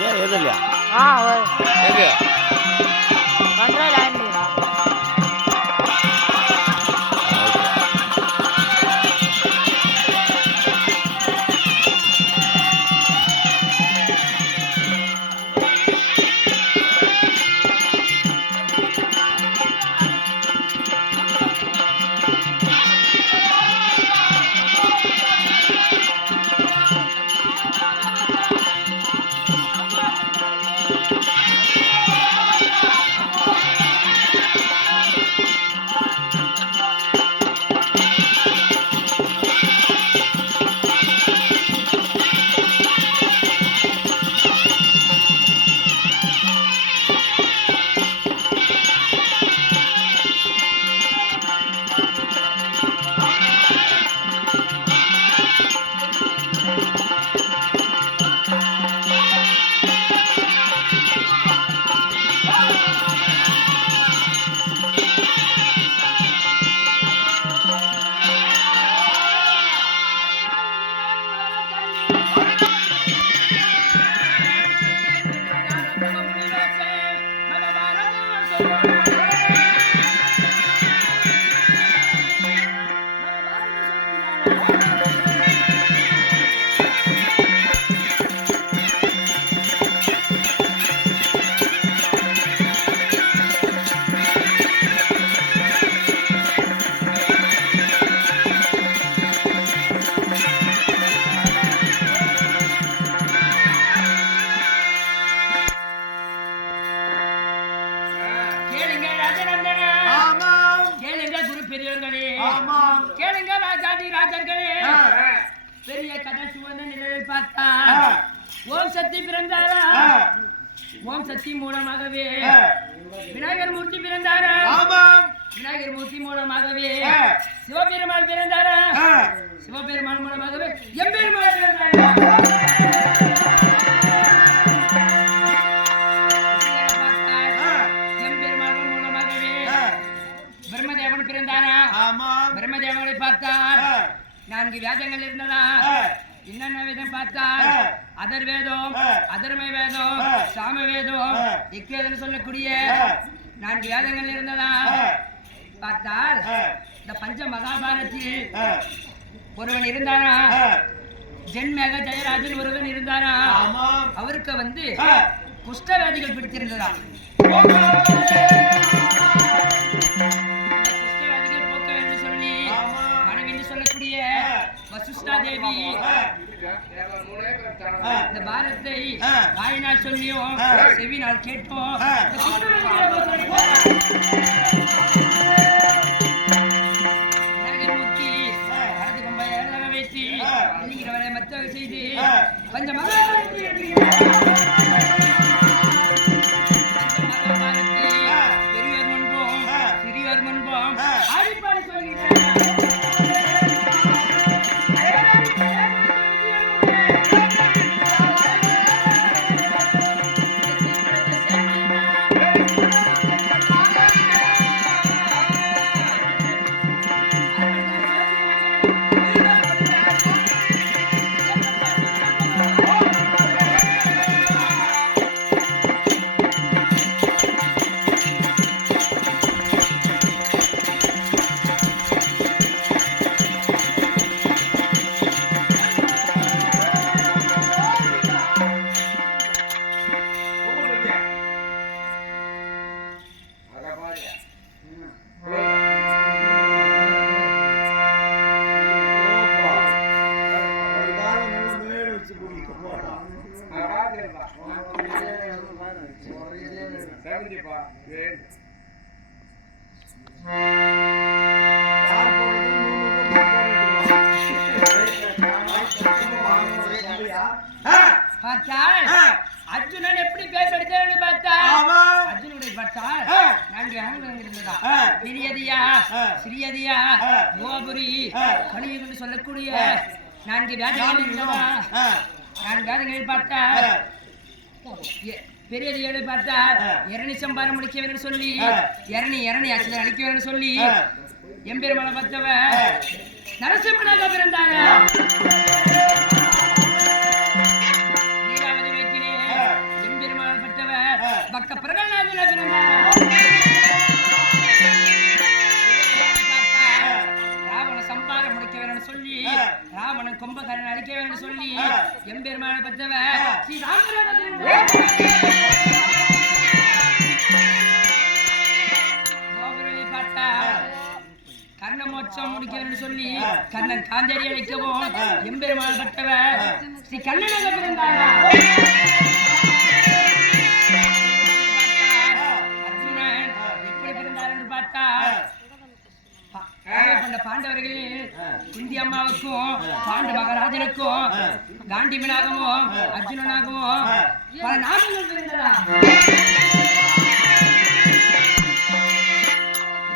வருது எது இல்லையா? எது கண்ட்ரோல் கேளுங்க ராஜாதி ராஜர்களே, பெரிய கதை சுவன நிலையில் பார்த்தா ஓம் சக்தி பிறந்தாரா, ஓம் சக்தி மூலமாகவே விநாயகர் மூர்த்தி பிறந்தாரா, விநாயகர் மூர்த்தி மூலமாகவே சிவபெருமாள் பிறந்தாரா, சிவபெருமாள் மூலமாகவே எம்பெருமாள் பிறந்தாரா. பிரம்மதேவன் பிறந்தாரா, பிரம்மதேவனை பார்த்தார் 4 வேதங்கள் இருந்ததா, என்னென்ன வேதம் பார்த்தார், அதர் வேதம், அதர்ம வேதம், சாம வேதம், இக்கேதம் சொல்லக்கூடிய 4 வேதங்கள் இருந்ததா பார்த்தார். இந்த பஞ்ச மகாபாரத்தில் ஒருவன் இருந்தாரா, ஜென்மேக ஜெயராஜன் ஒருவன் இருந்தாரா, அவருக்கு குஷ்டவேதிகள் பிடித்திருந்ததா. வசிஷ்டா தேவி இந்த பாரத்தை வாயினால் சொல்லியும் செவினால் கேட்டோம். மூர்த்தி அரசு கொம்பை வைத்து நீங்கிறவரை மத்த செய்து கொஞ்சம் பெரியவர் முன்போம் சிறியவர் முன்போம் ஆடிப்பாடி சொல்கிறேன். அர்ஜுனன் எப்படி பேர் படித்தான்னு பார்த்தா அர்ஜுனுடைய பார்த்தால் 4 அகங்கள் இருந்ததா. பெரியதியா, சிறியதியா, கோபுரி, கலியுகம் என்று சொல்லக்கூடிய 4 வேதங்கள் இருந்ததா. 4 வேதங்களில் பார்த்தா பெரியது ஏழு பார்த்தா இரணி சம்பாரம் முடிக்க வேண்டும் சொல்லி இரணி அச்சனை அழிக்க வேண்டும் சொல்லி எம்பெருமான பார்த்தவ நரசிம்மனாக பிறந்தார. நீராவதி வைக்கிறேன் பக்க பிரகலாதன பிறந்தார். ராவணன் சம்பாரம் முடிக்க வேணும்னு சொல்லி ராவணன் கும்பகரன் அழிக்க வேணும்னு சொல்லி எம்பெருமான பத்தவ ஸ்ரீ கர்ணமோட்சம் முடிக்க சொல்லி கண்ணன் காந்தேரி அழைக்கவும் எம்பெருமான பட்டவ ஸ்ரீ கண்ணனாக பிறந்தார். அர்ஜுனன் எப்படி பிறந்தார் என்று பார்த்தா பாண்டவர்களில் குந்தி அம்மாவுக்கும் பாண்டு மகாராஜனுக்கும் காண்டிமனாகவும் அர்ஜுனனாகவும் பல நாடுகள் பிறந்தார்.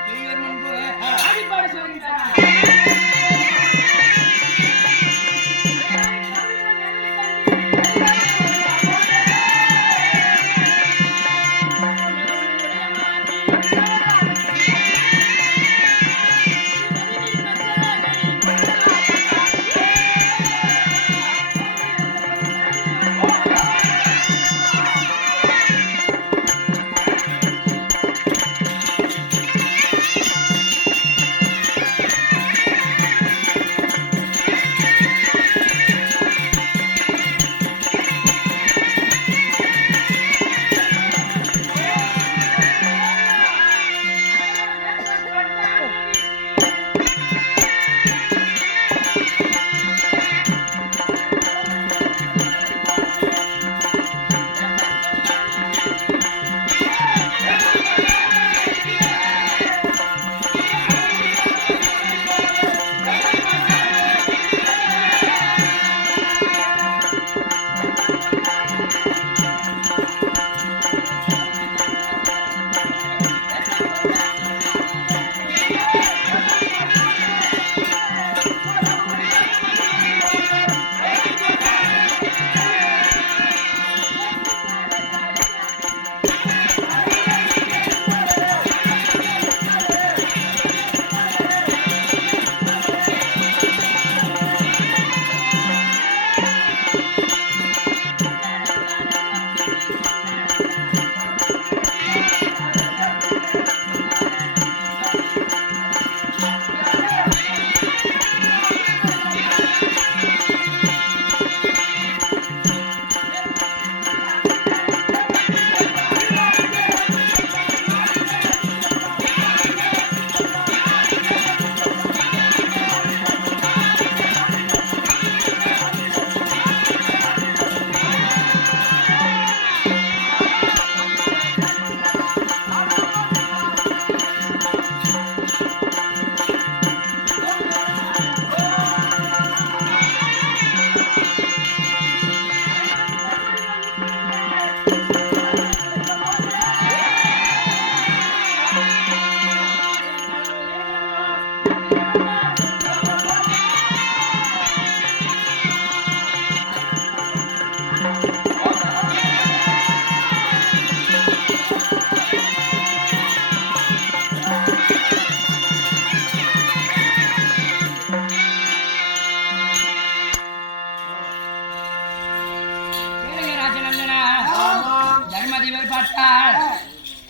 பெரியவர் முன்பு ஆதிப்பாடு சொல்கின்றார்.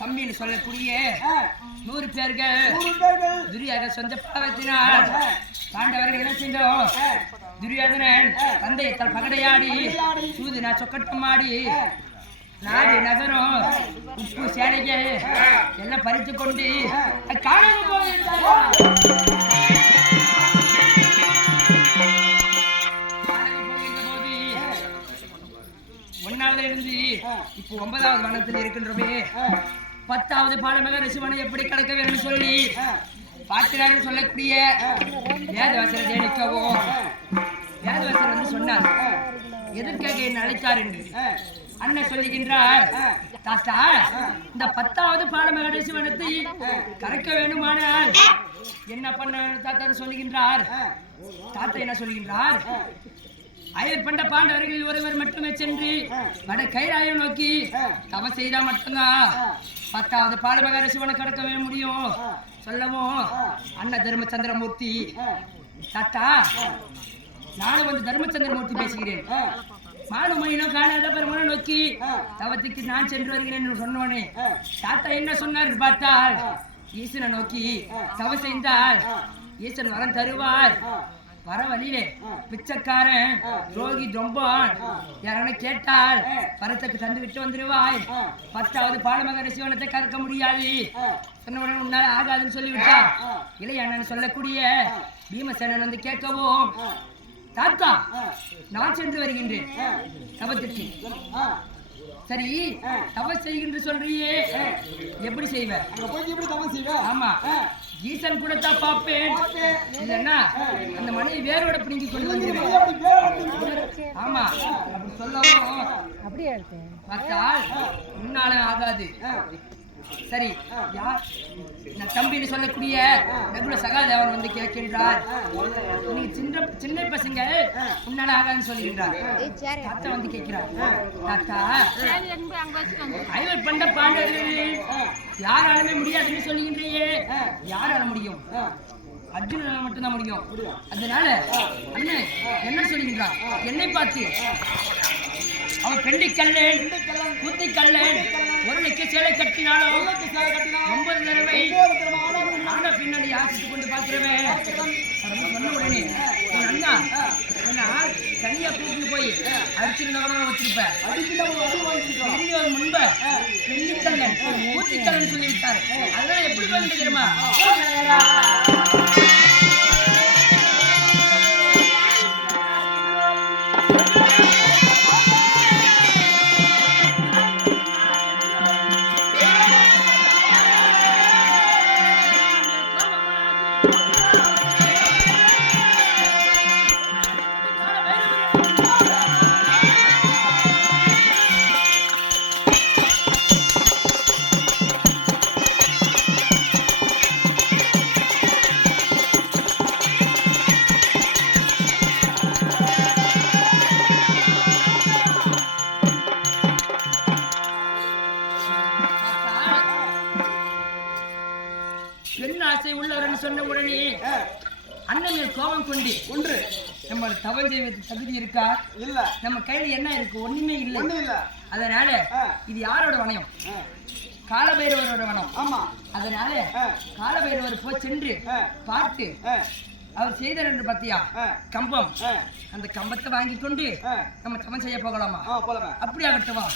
தம்பின்னு சொல்லக்கூடிய 100 பேர்கள் துரியோதன சொந்த பாவத்தினால் பாண்டவர்கள் என்ன செய்தோம்? துரியோதனன் தந்தையத்தால் பகடையாடி சூதினா சொக்கட்டம் ஆடி நாடு நகரம் உப்பு சேனைகள் எல்லாம் பறித்து கொண்டு காணாம போகின்ற போது 1வது இருந்து இப்போ 9வது வனத்தில் இருக்கின்றோமே 10வது பாடமாக ரிஷிவனை எப்படி கடக்க வேண்டும் சொல்லி பாட்டினார்கள் சொல்லக்கூடிய வேதவாசரை தேடிக்கவும் வேதவாசர் வந்து சொன்னார், எதற்காக என்னை அழைத்தார் என்று. அண்ணன் சொல்லுகின்றார், தாத்தா இந்த 10வது பாடமாக ரிஷிவனத்தை கறக்க வேண்டுமானால் என்ன பண்ண தாத்தா சொல்லுகின்றார். தாத்தா என்ன சொல்லுகின்றார், அயல் பண்ட பாண்டவர்கள் ஒருவர் மட்டுமே சென்று வட கைலாயம் நோக்கி தவ செய்தா மட்டும்தான் 10வது பாடமகார சிவனை கடக்கவே முடியும் சொல்லவும் அண்ணா தர்மச்சந்திரமூர்த்தி, தாத்தா நானும் வந்து தர்மச்சந்திரமூர்த்தி பேசுகிறேன். மானுமையினும் காணாத பெருமனை நோக்கி தவத்துக்கு நான் சென்று வருகிறேன் என்று சொன்னவனே தாத்தா என்ன சொன்னார் பார்த்தால் ஈசனை நோக்கி தவ செய்தால் ஈசன் வரம் தருவார் வர வழியிலே பிச்சைக்காரன் துரோகி ஜொம்பான் யாரான கேட்டால் வரத்துக்கு தந்து விட்டு வந்துருவாய் 10வது பாலமகர சிவனத்தை கறக்க முடியாது சொன்னவுடன் உன்னால ஆகாதுன்னு சொல்லிவிட்டார் இளையண்ணன் சொல்லக்கூடிய பீமசேனன் வந்து கேட்கவும் தாத்தா நான் சென்று வருகின்றேன் தவத்துக்கு சரி தவ செய்கின்ற சொல்றியே எப்படி செய்வ ஆமா ஈசன் கூட தான் பாப்பேன் இல்லன்னா அந்த மனைவி வேரோட பிடிங்கி கொண்டு வந்துருவேன் ஆமா அப்படி சொல்லவும் அப்படியே பார்த்தால் முன்னால ஆகாது சரி யார் தம்பின்னு சொல்லக்கூடிய நகுல சகாதேவன் வந்து கேட்கின்றார் நீங்க சின்ன பசங்க முன்னால ஆகாதுன்னு சொல்லுகின்றார் தாத்தா வந்து கேட்கிறார் தாத்தா ஐவர் பண்ட பாண்டவர்கள் யாராலுமே முடியாதுன்னு சொல்லுகின்றையே யாரால முடியும் அர்ஜுனால மட்டும்தான் முடியும் அதனால அண்ணன் என்ன சொல்லுகின்றார் என்னை பார்த்து அவன் பெண்டிக்கல்லன் குத்திக்கல்லன் ஒருவனுக்கு சேலை கட்டினாலும் 9 தடவை ஆன பின்னாடி யாசித்துக் கொண்டு பார்க்கிறவன் சொன்ன உடனே என் அண்ணா என்ன தனியா கூட்டிட்டு போய் அடிச்சிருந்தவன வச்சிருப்பேன் முன்ப பெண்டிக்கல்லன் குத்திக்கல்லன் சொல்லிவிட்டாரு அதனால எப்படி வந்து தெரியுமா சொன்ன உடனே அண்ணன் மேல் கோபம் கொண்டு ஒன்று நம்ம தவறு செய்வது தகுதி இருக்கா இல்ல நம்ம கையில என்ன இருக்கு ஒண்ணுமே இல்ல அதனால இது யாரோட வனம் காலபைரவரோட வனம் ஆமா அதனால காலபைரவர் போய் சென்று பார்த்து அவர் செய்தார் என்று பத்தியா கம்பம் அந்த கம்பத்தை வாங்கி கொண்டு நம்ம தவம் செய்ய போகலாமா அப்படி ஆகட்டுமா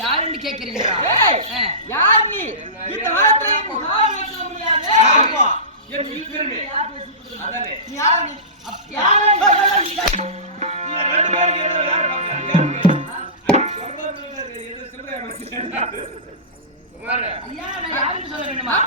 யாருன்னு கேக்குறீங்களா? யார் நீ? இந்த வாரத்துல யார் வெட்ட முடியாது? ஆமா. என் இருக்கிறனே. அதானே. நீ யார் நீ? அப்ப யார் நீ? இல்ல ரெண்டு பேருக்கு ஏதோ ஐயா நான் யாருக்கு சொல்ல வேண்டுமா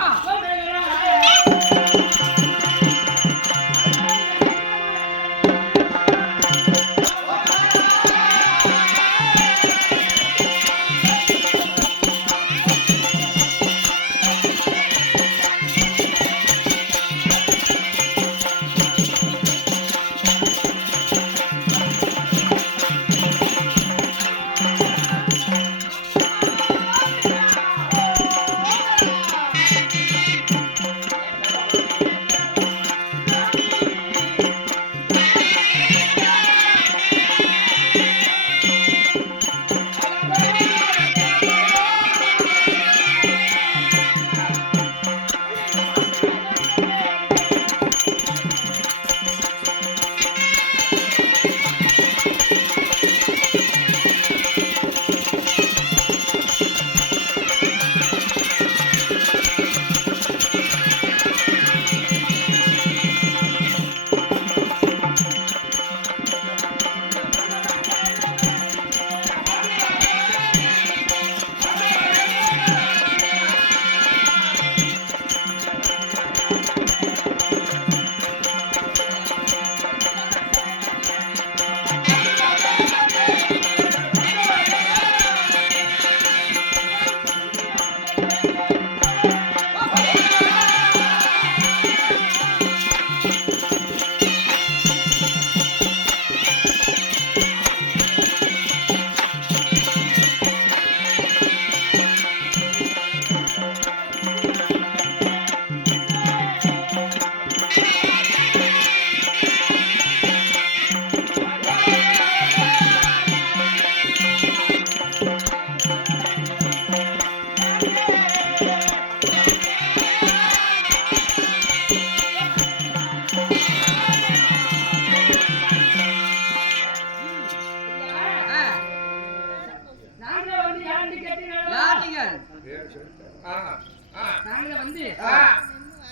நாங்கள வந்து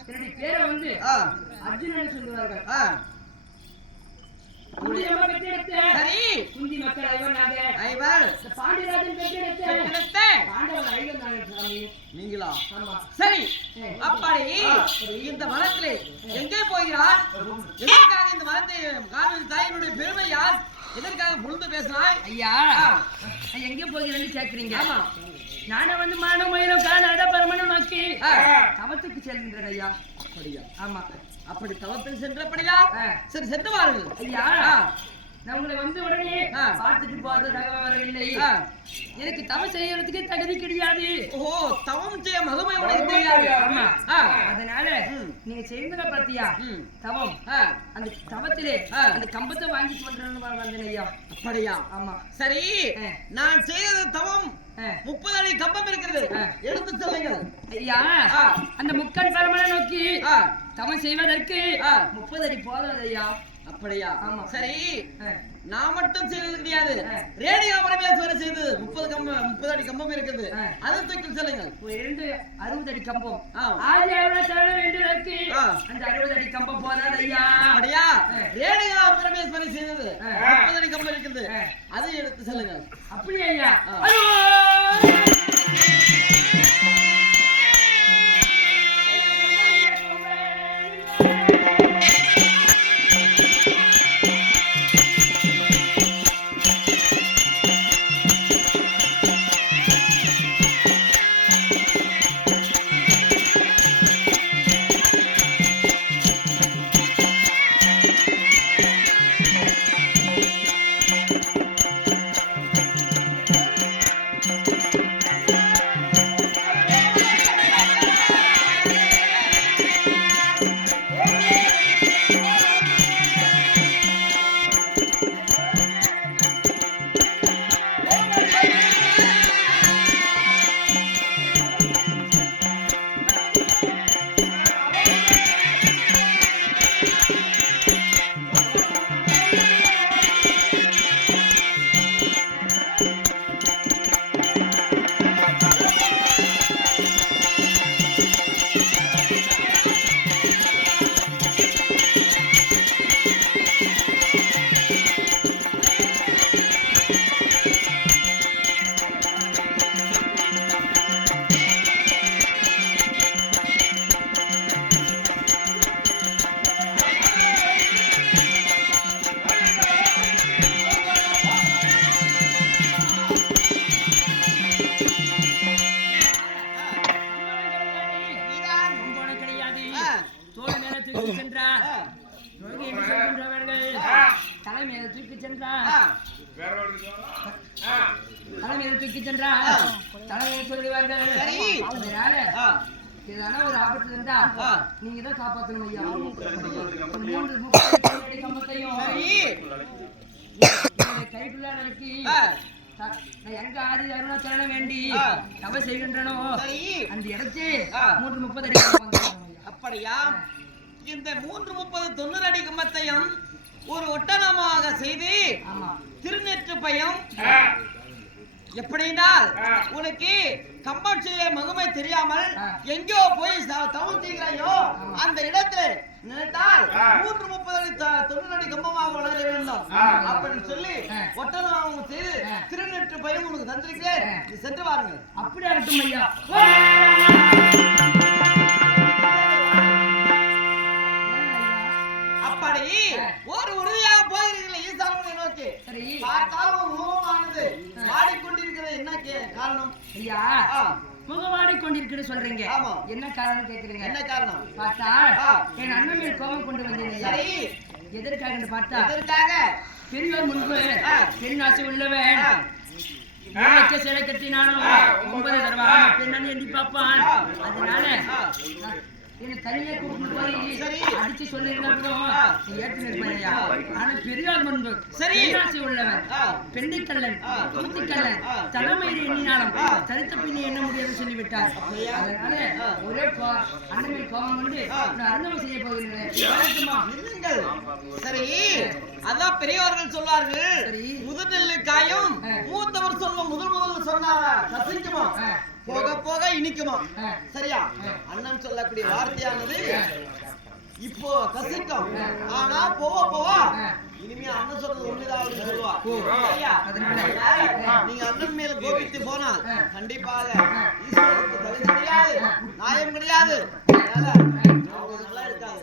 என்னுடைய பேரை வந்து அர்ஜுனன் சொல்லுவார்கள். சரி குந்தி மக்கள் ஐவர் பாண்டியராஜன் பெற்றெடுத்த பாண்டவர் ஐவர் சாமி நீங்களா? சரி அப்படி இந்த வனத்திலே எங்கே போகிறார்? எதற்காக இந்த வனத்தை காவிரி தாயினுடைய பெருமை யார்? எதற்காக புரிந்து பேசினாய்? ஐயா எங்கே போகிறேன்னு கேட்கிறீங்க. ஆமா நானே வந்து மானமயிலும் காணாத பரமனை நோக்கி தவத்துக்கு செல்கின்றேன் ஐயா. அப்படியா? ஆமா அப்படி தவத்தில் சென்றபடியா? சரி சென்று வாருங்கள் ஐயா. நான் உங்களை வந்து உடனே பார்த்துட்டு போறது தகவல் வரவில்லை. எனக்கு தவம் செய்யறதுக்கு தகுதி கிடையாது. ஓ தவம் செய்ய மகமை உனக்கு தெரியாது. ஆமா அதனால நீங்க செய்யுங்க பாத்தியா தவம் அந்த தவத்திலே அந்த கம்பத்தை வாங்கிட்டு வந்தேன் ஐயா. அப்படியா? ஆமா சரி நான் செய்யறது தவம் 30 அடி கம்பம் இருக்கிறது எடுத்து சொல்லுங்கள் ஐயா. அந்த முக்கன் பரமனை நோக்கி தவம் செய்வதற்கு 30 அடி போதாது ஐயா. அப்படியா? ஆமா சரி நான் மட்டும் செய்தது கிடையாது. ரேடியோ பரமேஸ்வரர் செய்தது 30 அடி கம்பம் இருக்குது. அதை தூக்கி சொல்லுங்கள். 60 அடி கம்பம் ஆதி எவ்வளவு தர வேண்டியதற்கு அந்த 60 அடி கம்பம் போதாது ஐயா. அப்படியா? ரேடியோ பரமேஸ்வரர் செய்தது 30 அடி கம்பம் இருக்குது. அதை எடுத்து சொல்லுங்கள். அப்படியே ஐயா. தோல் மேல தூக்கி சென்றார். யோகி என்று சொல்கின்றவர்கள் தலை மேல தூக்கி சென்றார். தலை மேல தூக்கி சென்றார். தலை மேல சொல்லுவார்கள். அதனால ஏதான ஒரு ஆபத்து இருந்தா நீங்க தான் காப்பாற்றணும் ஐயா. 3 கம்பத்தையும் கைக்குள்ள நடக்கி எங்க ஆதி அருணாச்சரண வேண்டி தவ செய்கின்றனோ அந்த இடத்து 330 அடி. அப்படியா? இந்த 330 90 அடி கம்பத்தையும் ஒரு ஒட்டனமாக செய்து திருநெற்று பயம் எப்படினால் உனக்கு கம்பம் செய்ய மகுமை தெரியாமல் எங்கோ போய் தவம் செய்கிறாயோ அந்த இடத்துல நினைத்தால் 330 அடி 90 அடி கம்பமாக வளர வேண்டும் அப்படின்னு சொல்லி ஒட்டனம் செய்து திருநெற்று பயம் உனக்கு தந்திருக்கிறேன். நீ சென்று வாருங்கள். அப்படி ஆகட்டும் ஐயா. அப்படி ஒரு உறுதியாக போகிறீர்கள் ஈசானனை நோக்கி. பார்த்தாலும் முகமானது வாடிக்கொண்டிருக்கிறது. என்ன காரணம் ஐயா? முகவாடி கொண்டிருக்குன்னு சொல்றீங்க. என்ன காரணம் கேக்குறீங்க? என்ன காரணம்? பார்த்தா என் அண்ணன் மேல் கோபம் கொண்டு வந்தீங்க. சரி, எதற்காக பார்த்தா பெரியோர் முன்பு பெண் ஆசை உள்ளவன் சிலை கட்டினாலும் 9 தடவை பெண்ணன் எண்ணி பார்ப்பான். அதனால எனக்கு தனியா கூப்பிட்டு போய் அடிச்சு சொல்லிருந்தோம் ஏற்று நிற்பையா. ஆனா பெரியார் முன்பு ஆசை உள்ளவன் பெண்ணிக்கல்லன் தூத்திக்கல்லன் தலைமையில் எண்ணினாலும் தரித்த பின்னி எண்ண முடியாது சொல்லிவிட்டார். அதனால ஒரே அண்ணன் கோபம் கொண்டு அருந்தவம் செய்ய போகிறேன். சரி, அதான் பெரியவர்கள் சொல்வார்கள் முதுநெல்லு காயும் மூத்தவர் சொல்லும் முதல் சொன்னாரா போக போக இனிக்குமா. சரியா? அண்ணன் சொல்லக்கூடிய வார்த்தையானது இப்போ கசிக்கும். ஆனா போவ போவ இனிமே அண்ணன் சொல்றது உண்மைதான் சொல்லுவா. நீங்க அண்ணன் மேல கோபித்து போனால் கண்டிப்பாக ஈஸ்வரனுக்கு தகுதி கிடையாது, நியாயம் கிடையாது, நல்லா இருக்காது.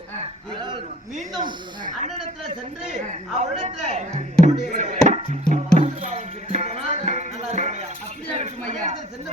மீண்டும் அண்ணனிடத்துல சென்று அவரிடத்துல நல்லா இருக்கும். அப்படியே இருக்கும் ஐயா. சென்று